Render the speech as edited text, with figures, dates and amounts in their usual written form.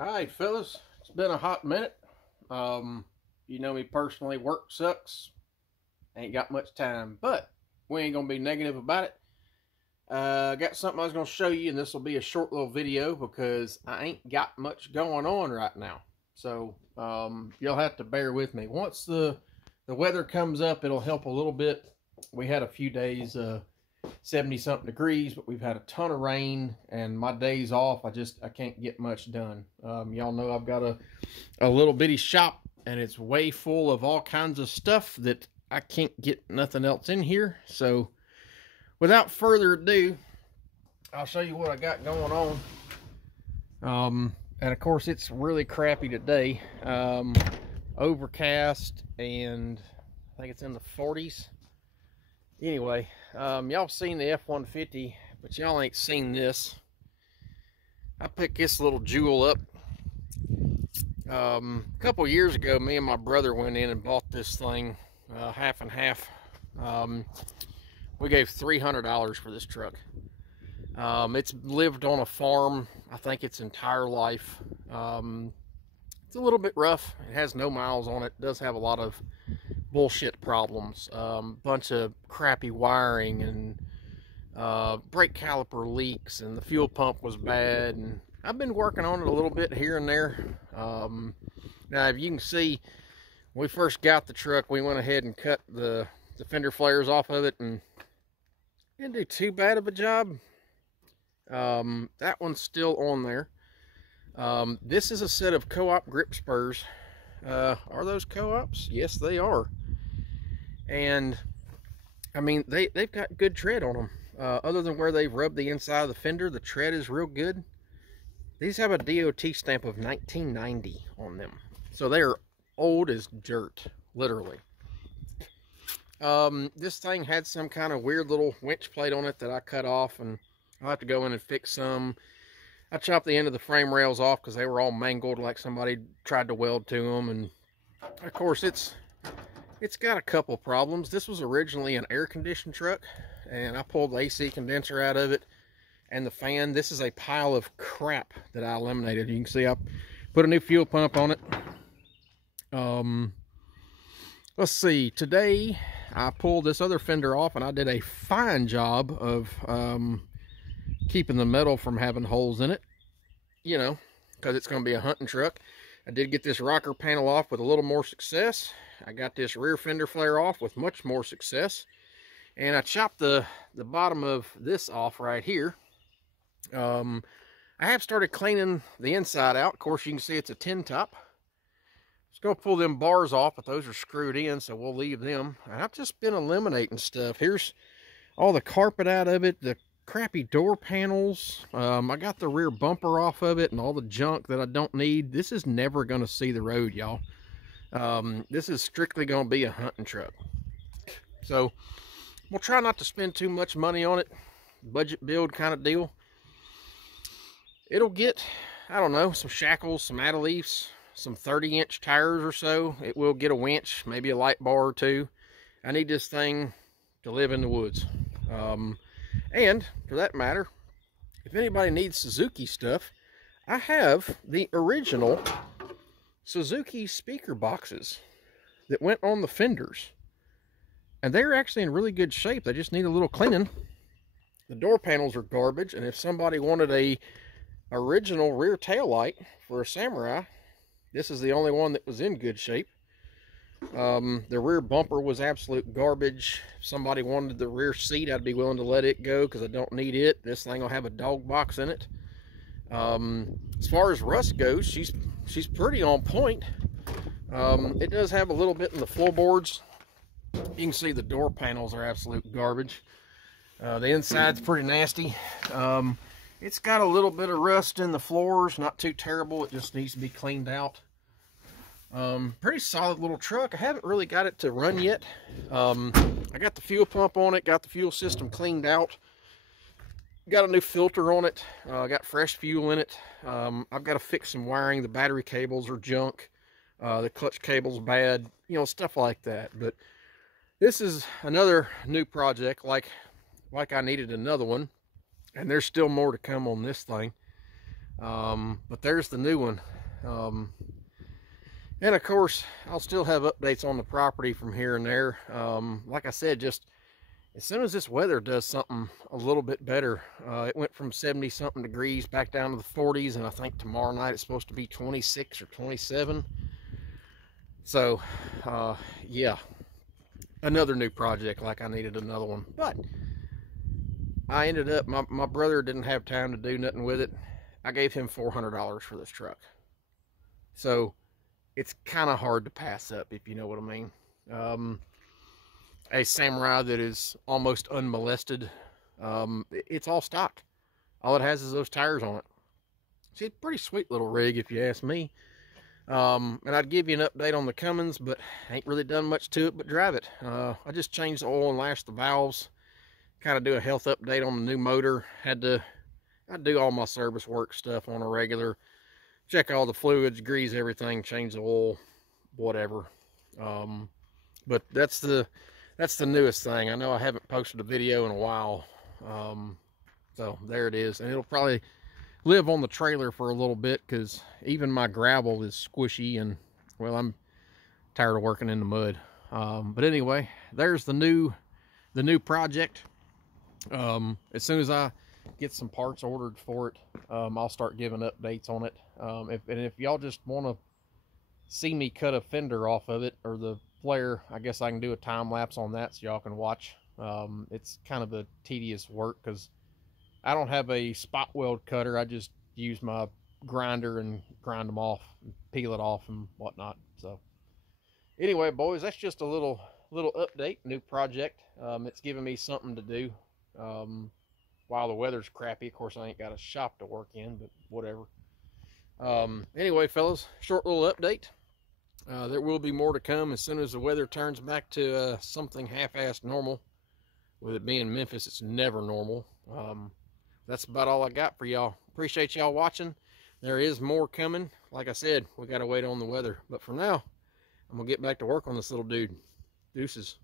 All right, fellas, it's been a hot minute. You know me personally, work sucks. Ain't got much time, but we ain't gonna be negative about it. I got something I was gonna show you, and this will be a short little video because I ain't got much going on right now. So you'll have to bear with me. Once the weather comes up, it'll help a little bit. We had a few days 70-something degrees, but we've had a ton of rain, and my days off, I can't get much done. Y'all know I've got a little bitty shop, and it's way full of all kinds of stuff that I can't get nothing else in here. So without further ado, I'll show you what I got going on. And of course, it's really crappy today. Overcast, and I think it's in the 40s. Anyway, y'all seen the F-150, but y'all ain't seen this. I picked this little jewel up. A couple years ago, me and my brother went in and bought this thing, half and half. We gave $300 for this truck. It's lived on a farm, I think, its entire life. It's a little bit rough. It has no miles on it. It does have a lot of bullshit problems, bunch of crappy wiring, and brake caliper leaks, and the fuel pump was bad, and I've been working on it a little bit here and there. Now, if you can see, when we first got the truck, we went ahead and cut the fender flares off of it, and didn't do too bad of a job. That one's still on there. This is a set of co-op grip spurs. Are those co-ops? Yes, they are. And I mean, they've got good tread on them. Other than where they've rubbed the inside of the fender, the tread is real good. These have a DOT stamp of 1990 on them, so they are old as dirt, literally. This thing had some kind of weird little winch plate on it that I cut off, and I'll have to go in and fix some. I chopped the end of the frame rails off because they were all mangled, like somebody tried to weld to them. And of course, it's got a couple problems. This was originally an air-conditioned truck, and I pulled the AC condenser out of it and the fan. This is a pile of crap that I eliminated. You can see I put a new fuel pump on it. Let's see. Today, I pulled this other fender off, and I did a fine job of keeping the metal from having holes in it, you know, because it's going to be a hunting truck. I did get this rocker panel off with a little more success. I got this rear fender flare off with much more success, and I chopped the bottom of this off right here. I have started cleaning the inside out. Of course, you can see it's a tin top. Just going to pull them bars off, but those are screwed in, so we'll leave them. And I've just been eliminating stuff. Here's all the carpet out of it, the crappy door panels. I got the rear bumper off of it and all the junk that I don't need. This is never going to see the road, y'all. This is strictly going to be a hunting truck. So we'll try not to spend too much money on it. Budget build kind of deal. It'll get, I don't know, some shackles, some add-a-leafs, some 30-inch tires or so. It will get a winch, maybe a light bar or two. I need this thing to live in the woods. And for that matter, if anybody needs Suzuki stuff, I have the original Suzuki speaker boxes that went on the fenders, and they're actually in really good shape. They just need a little cleaning. The door panels are garbage, and if somebody wanted a original rear tail light for a Samurai, this is the only one that was in good shape. The rear bumper was absolute garbage. If somebody wanted the rear seat, I'd be willing to let it go because I don't need it. This thing will have a dog box in it. As far as rust goes, she's pretty on point. It does have a little bit in the floorboards. You can see the door panels are absolute garbage. The inside's pretty nasty. It's got a little bit of rust in the floors, not too terrible. It just needs to be cleaned out. Pretty solid little truck. I haven't really got it to run yet. I got the fuel pump on it, got the fuel system cleaned out, got a new filter on it, got fresh fuel in it. I've got to fix some wiring. The battery cables are junk, the clutch cable's bad, you know, stuff like that. But this is another new project, like I needed another one, and there's still more to come on this thing. But there's the new one. And of course, I'll still have updates on the property from here and there. Like I said, just as soon as this weather does something a little bit better, it went from 70 something degrees back down to the 40s, and I think tomorrow night it's supposed to be 26 or 27. So yeah, another new project, like I needed another one. But I ended up, my brother didn't have time to do nothing with it. I gave him $400 for this truck. So it's kind of hard to pass up, if you know what I mean. A Samurai that is almost unmolested. It's all stock. All it has is those tires on it. See, it's a pretty sweet little rig, if you ask me. And I'd give you an update on the Cummins, but I ain't really done much to it but drive it. I just changed the oil and lashed the valves. Kind of do a health update on the new motor. I do all my service work stuff on a regular. Check all the fluids, grease everything, change the oil, whatever. But that's the newest thing. I know I haven't posted a video in a while. So there it is. And it'll probably live on the trailer for a little bit, because even my gravel is squishy, and well, I'm tired of working in the mud. But anyway, there's the new project. As soon as I get some parts ordered for it, I'll start giving updates on it. If y'all just want to see me cut a fender off of it, or the flare, I guess I can do a time lapse on that so y'all can watch. It's kind of a tedious work because I don't have a spot weld cutter. I just use my grinder and grind them off, and peel it off and whatnot. So anyway, boys, that's just a little update, new project. It's giving me something to do while the weather's crappy. Of course, I ain't got a shop to work in, but whatever. Anyway, fellas, short little update. There will be more to come as soon as the weather turns back to something half-assed normal. With it being Memphis, it's never normal. That's about all I got for y'all. Appreciate y'all watching. There is more coming. Like I said, we got to wait on the weather. But for now, I'm going to get back to work on this little dude. Deuces.